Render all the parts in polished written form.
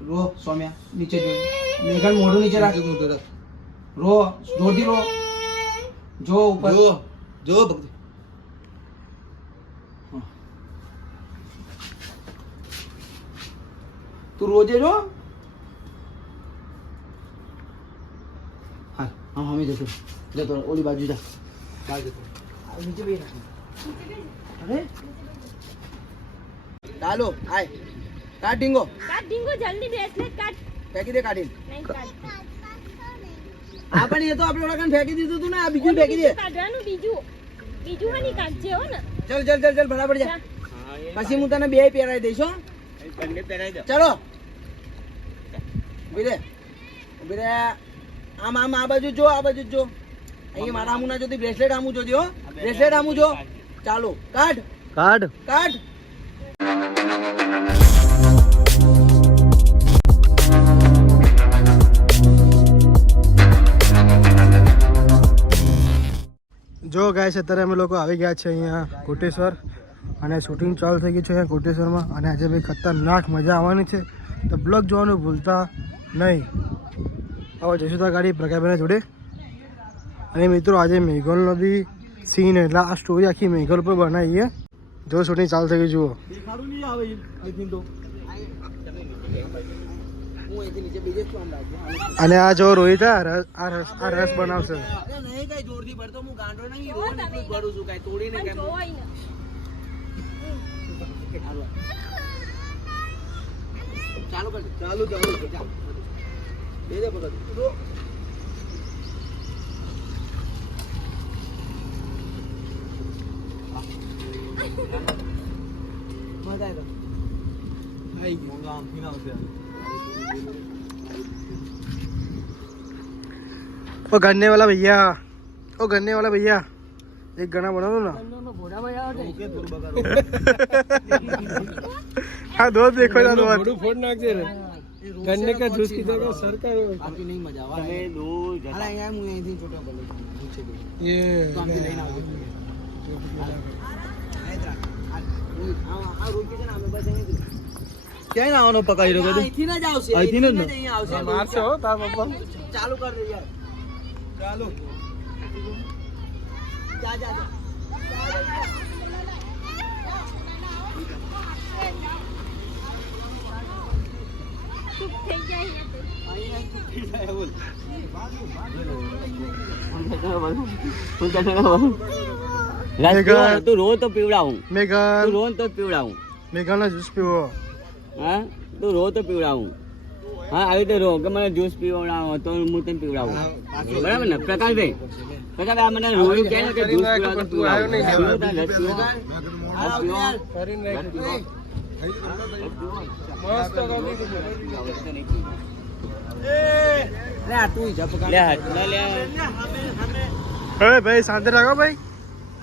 Row સોમ્યા નીચે જો મેઘન મોઢું નીચે રાખ રો જોરથી રો જો ઉપર જો ભક્તિ તું રોજે જો હા હા હમી જતો જતો ઓલી બાજુ જા બહાર જતો નીચે બે અરે ચાલો આય કાટ ડીંગો જલ્દી બ્રેસલેટ કાઢ ફેંકી દે કાઢીને નહીં કાઢ આ પણ એ તો આપણે ઓળખાણ ફેંકી દીધું તું ને આ બીજું ફેંકી દે કાઢવાનું બીજું હની કાઢજે હો ને ચલ બરાબર જા પછી હું તને બે પહેરાવી દઈશ હો બંને પહેરાવી દો ચલો ઉભી રે આમ આ બાજુ જો અહીંયા મારા આમું ના જોતી બ્રેસલેટ આમું જોતી હો બ્રેસલેટ આમું જો ચાલો કાઢ જો ગાઈસ અત્યારે અમે લોકો આવી ગયા છે અહીંયા કોટેશ્વર અને શૂટિંગ ચાલુ થઈ ગયું છે અહીંયા કોટેશ્વરમાં અને આજે ભાઈ ખતરનાક મજા આવવાની છે તો બ્લોગ જોવાનું ભૂલતા નહીં. હવે જઈશું તો ગાડી પ્રકાશભાઈના જોડે અને મિત્રો આજે મેઘોલનો બી સીન એટલે આ સ્ટોરી આખી મેઘોલ પર બનાવીએ. જો શૂટિંગ ચાલુ થઈ ગઈ જુઓ. અને આ જો રોહિત આ રસ બનાવશે. નહીં કઈ જોરથી પડતો હું ગાંડો નહીં રોજ એટલું જ ભરું છું કઈ તોડીને કઈ ચાલુ કર ચાલુ દે પકડ મજા આવી ગયું આમ ફીના આવશે ओ गन्ने वाला भैया एक गाना बना दो ना. हाँ दो देखो ना दो फोड़ नाख दे रहे गन्ने का जूस की जगह सरकार आपकी नहीं मजा आवा है दो अरे यार मुझे यहीं थी छोटा बोले नीचे दे ये तो हम भी लेना आ रोज के नाम बस यहीं क्या ना आवनो पकाई रो कदे અહીંથી ના જાવશે અહીંથી ન અહીં આવશે मारसे हो तार पप्पा ચાલુ કર દે યાર ચાલુ જા ચૂપ થઈ જાય અહીં ચૂપ થઈ જાય બોલ મેઘન તું રો તો પીવડાવું મેઘન રો તો પીવડાવું મેઘાના જ્યુસ પીવો. હા તું રો તો પીવડાવું હા આવી રીતે રો કે મને જ્યુસ પીવડાવો તો હું તને પીવડાવું બરાબર ને પ્રકાશભાઈ આ મને રોયું કે કે જ્યુસ પીવડાવો તો તું આવ્યો નહીં કરીને મસ્ત લે આ તું જ પકડ લે લે હવે ભાઈ શાંતિ રાખો ભાઈ.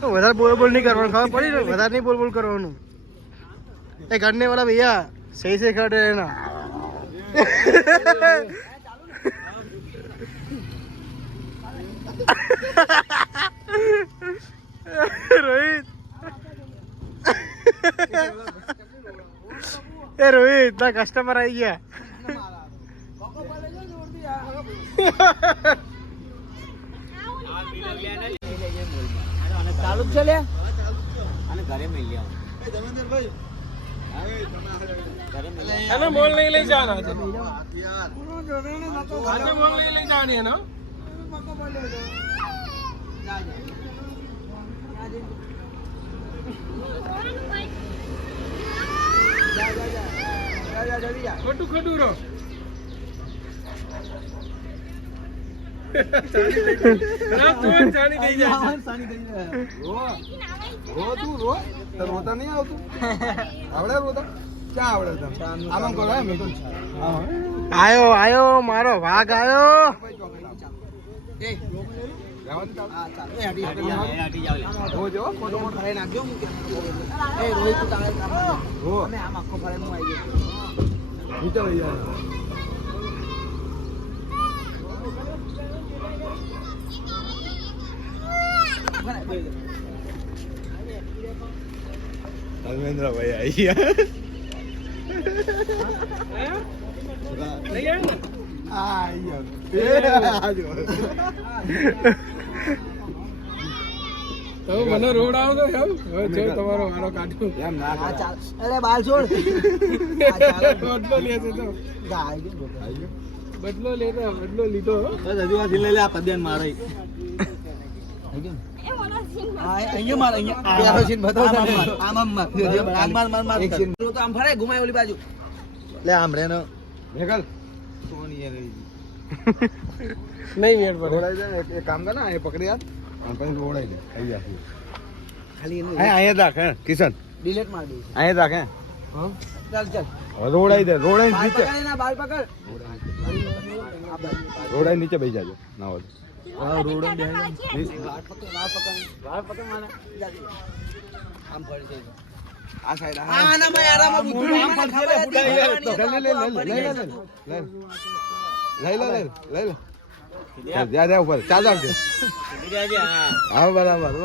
તો વધારે બોલ નહીં કરવાનું ખબર પડી ને વધારે નહીં બોલ કરવાનું. એ ગન્ને વાला भैया सही से खड़े रहना. रोहित ना कस्टमर आई गया. ચાલુ જ છે લે અને ઘરે મેલી આવું ધર્મેન્દ્રભાઈ है ना मोल नहीं ले जाना आज मोल नहीं ले जानी है ना खोटू खोटू रो जानी नहीं जा રો તું રો તો રોતા નહીં આવતું આવડે રોતા ક્યાં આવડે તને આમ કરો એમ आयो मारो भाग आयो. એ જો ફોટો મોટો ફરાઈ નાખજો એ રોહિત તું તારે અમે આમ આખો ફરાઈ હું આવી ગયો નીચે લઈ જાય धर्मेंद्र भाई आई है. લઈ આવ ને. તમે મને રોડ આવો તો એમ હવે જો તમારો વારો કાઢ્યો અરે બાલ છોડ બદલો લે છે તો બદલો લીધો હજુ આ લઈ લે આ પદ્યાન મારે એ ઓલા સીન અહીંયા માર અહીંયા આ સીન બતાવ આમ માર એક સીન તો આમ ફરે ઘુમાય ઓલી બાજુ લે આમ રે નો ભેગલ સોની એ રહી નહીં મેળ પડે રોડાઈ જાય એક કામ કર ને એ પકડી હાથ આમ પછી રોડાઈ દે આવી જાય ખાલી અહીંયા રાખ હે કિશન ડિલીટ માર દે અહીંયા રાખ હે હા ચાલ ચાલ હવે રોડાઈ દે રોડાઈ બાલ નીચે પકડ ના બાલ પકડ રોડાઈ નીચે બેસી જાજો ના હોય વાળ પકડ મારા આમ ફરી જાય આ સાઈડ આ ના મે આરામ બુદ્ધુ આમ ખબર હતી લઈ લે જા ઉપર ચાલ આવજે હા બરાબર લે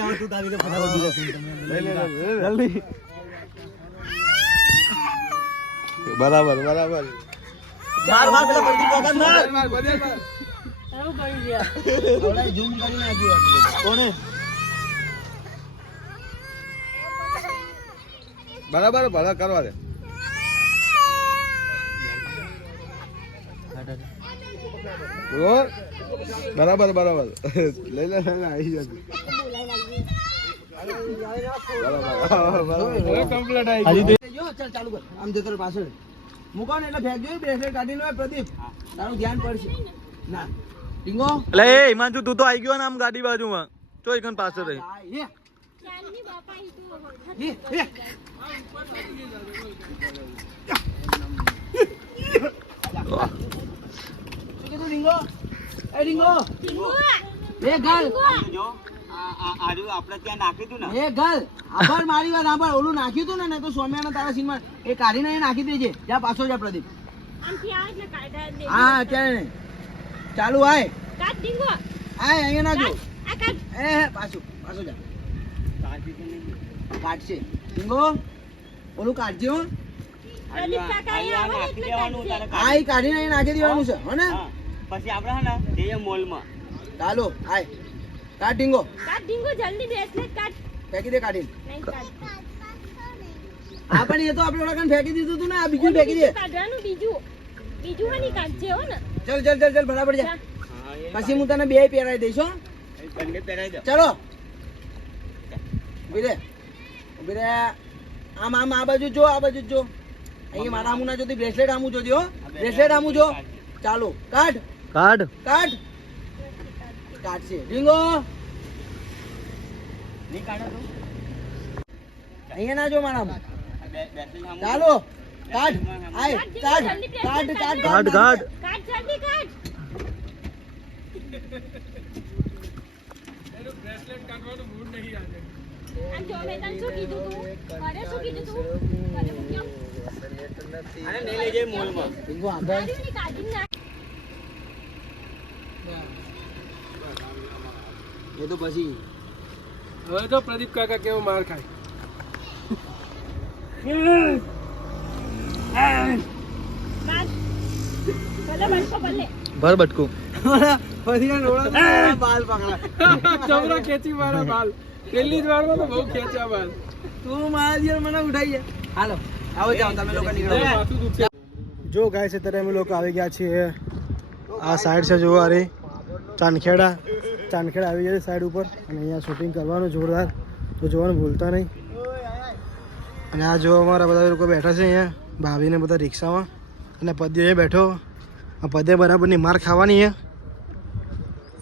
આવ તું તારી ફટાફટ જલ્દી બરાબર માર પેલા પડી પકડ માર આવું કરી ગયા ઓલા ઝૂમ કરી નાખ્યો કોને બરાબર ભલા કરવા દે બરાબર લઈ લે આવી જશે હવે કમ્પ્લીટ આવી ગયું જો ચાલ ચાલુ કર આમ જતો રહે પાછળ મૂકો ને એટલે ફેંકજો બ્રેસલેટ કાઢી લો પ્રદીપ તારું ધ્યાન પડશે ના ટીંગો એટલે એ હિમાંશુ તું તો આવી ગયો ને આમ ગાડી બાજુમાં તો એકન પાછળ રહી ચાંદની બાપા ઈ તું શું કીધું ટીંગો એ ટીંગો એ ગલ જો આજુ આપણે ત્યાં નાખ્યું હતું ને એ ગલ આભાર મારી વાત આભાર ઓલું નાખ્યું હતું ને તો સોમ્યાના તારા સીનમાં એ કાઢીને એ નાખી દેજે જા પાછો જા પ્રદીપ આમથી આવે એટલે કાઢા દે હા અત્યારે નહીં ચાલુ આય કાઢ ડીંગો આય અહીંયા ના જો આ કાઢ પાછો જા કાઢશે ટીંગો ઓલું કાઢજો હો પ્રદીપ કાકા આ આવે નાખી દેવાનું તારે આ ઈ કાઢીને એ નાખી દેવાનું છે હો ને હા. પછી આપણે હે ને જઈએ મોલમાં ચાલો આય કાઢ ટીંગો કાઢ ડીંગો જલ્દી બ્રેસલેટ કાઢ ફેંકી દે કાઢીને નહીં કાઢ આ પણ એ તો આપણે ઓલા કાન ફેંકી દીધું હતું ને આ બીજું ફેંકી દે કાઢવાનું બીજું હની કાઢજે હો ને ચલ બરાબર જા પછી હું તને બે પહેરાવી દઈશ હો બંને પહેરાઈ દો ચલો ઉભી રે આમ આ બાજુ જો અહીંયા મારા આમું ના જોતી બ્રેસલેટ આમું જોજો હો બ્રેસલેટ આમું જો ચાલો કાઢ કાઢશે ડીંગો નહીં કાઢો તો અહીંયા ના જો મારા આમું બેસી સામું. ચાલો કાઢ આય કાઢ કાઢ જલ્દી કાઢ એનું બ્રેસલેટ કાઢવાનું મૂડ નહીં આજે આ જો મેં તને શું કીધું તું અરે શું કીધું તું અરે હું કેમ આને નહીં લઈ જઈએ મોલમાં ડીંગો આગળ કાઢ્યું ની કાઢી નાખ એ તો પછી હવે તો પ્રદીપ કાકા કેવો માર ખાય કાઢ ભલે બનકો ભલે ભર બટકું પછી બાલ પકડા જબરા ખેંચી મારા બાલ પેલી જ વારમાં તો બહુ ખેંચ્યા બાલ તું મારા જીવન મને ઉઠાઈ જાય હાલો આવો જાઓ તમે લોકો નીકળો માથું દુખે જો ગાય છે ત્યારે અમે લોકો આવી ગયા છીએ આ સાઈડ છે જો અરે ચાંદખેડા આવી જાય સાઈડ ઉપર અને અહીંયા શૂટિંગ કરવાનું જોરદાર તો જોવાનું ભૂલતા નહીં અને આ જો અમારા બધા લોકો બેઠા છે અહીંયા ભાભીને બધા રિક્ષામાં અને પદ્ય એ બેઠો આ પદ્ય બરાબરની માર ખાવાની છે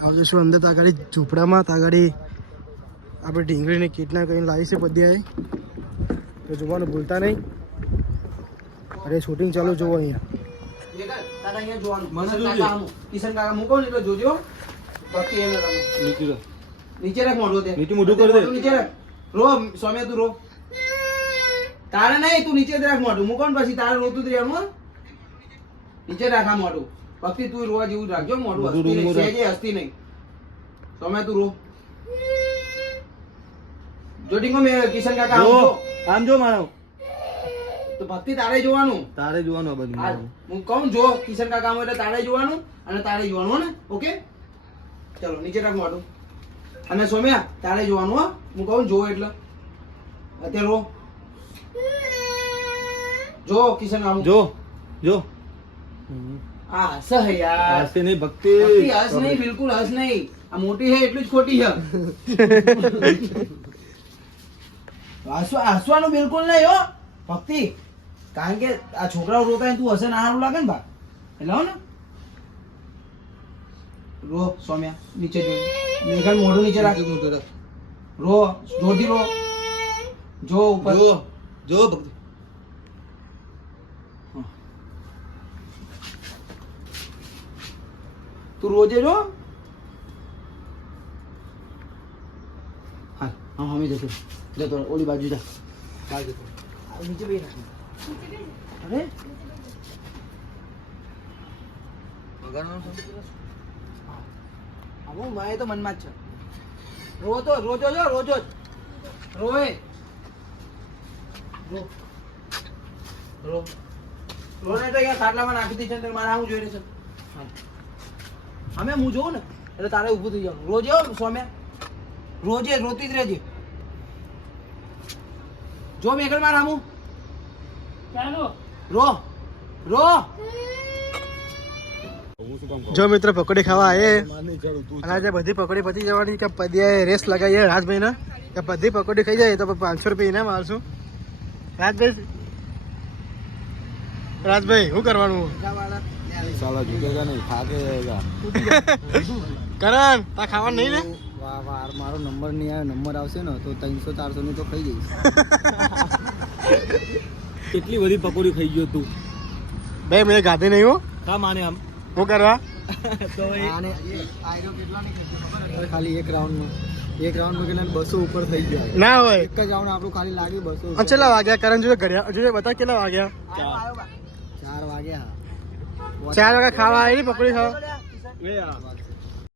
આવજો શું અંદર તાગાડી ઝૂંપડામાં તાગાડી આપણે ઢીંગળીની કીટના કરીને લાવી છે પદ્યાએ તો જોવાનું ભૂલતા નહીં અરે શૂટિંગ ચાલુ જોવો અહીંયા કિશન કાકા મૂકો ને એટલે જોજો બાકી એને નીચે રાખ મોઢું તે નીચે મોઢું કરી દે. નીચે રાખ રો સોમ્યા તું રો તારે નહીં તું નીચે જ રાખ મોઢું મૂકો ને પછી તારે રોતું જ રહેવાનું હો. નીચે રાખ આ મોઢું ભક્તિ તું રોવા જેવું રાખજો મોઢું બધું હસતી નહીં રૂમમાં રાખ. સહેજે હસતી નહીં સોમ્યા તું રો જો ટીંગો મેં કિશન કાકા આમ જો જો આમ જો મારો તો ભક્તિ તારે જોવાનું તારે જોવાનું આ બધું હા, હું કહું જો કિશન કાકા આમ એટલે તારે જોવાનું અને તારે જોવાનું હો ને ઓકે ચલો નીચે રાખ મોઢું અને સોમ્યા તારે જોવાનું હો હું કહું જો એટલે અત્યારે રો જો કિશન આમ જો જો આ હસ યાર આસ્તે નહીં ભક્તિ ભક્તિ હસ નહીં બિલકુલ હસ નહીં આ મોટી છે એટલી જ ખોટી છે હસવાનું બિલકુલ નહીં હો ભક્તિ કારણ કે આ છોકરાઓ રોતા હોય તું હસે ના સારું લાગે ને બા એટલે હો ને રો સોમ્યા નીચે જો મેઘાન મોઢું નીચે રાખ રો જોરથી રો જો ઉપર જો ભક્તિ તું રોજે જો હા હા હમી જતો જતો ઓલી બાજુ જા બાજુ નીચે બેસી રાખ અરે હું મારે તો મનમાં જ છે રોજો રોજો જો રોજો રોય રો રો રોને તો અહીંયા ખાટલામાં નાખી દીધી છે મારે આવું જોઈ રહ્યું છે અમે હું જોઉં ને એટલે તારે ઊભું થઈ જવાનું રોજે હો સોમ્યા રોજે રોતી જ રહેજે જો મેઘલ માર આમું રો રો જો મિત્ર પકોડી ખાવા આયે અને આજે બધી પકોડી પતી જવાની કે પદીએ રેસ લગાવીએ રાજભાઈને કે બધી પકોડી ખાઈ જાય તો 500 રૂપિયા ઇનામ આલશું રાજભાઈ શું કરવાનું સાલા ઝુકેગા નહીં ખાકે જાયગા કરણ તા ખાવાનું નહીં લે વાહ વાહ મારો નંબર નહીં આવે નંબર આવશે ને તો 300-400 ની તો ખાઈ જઈશ કેટલી બધી પકોડી ખાઈ ગયો તું બે મેં ગાધી નહીં હો કા માને આમ શું કરવા તો એ આને આયરો કેટલા ની ખબર ખાલી એક રાઉન્ડ માં કેટલા 200 ઉપર થઈ ગયા ના હોય એક જ રાઉન્ડ આપણું ખાલી લાગ્યું 200 અને કેટલા વાગ્યા કરણ જોડે ઘડિયા જોડે બતા કેટલા વાગ્યા 4 વાગ્યા 4 વાગ્યા ખાવા આવી પકોડી ખાવા એ આ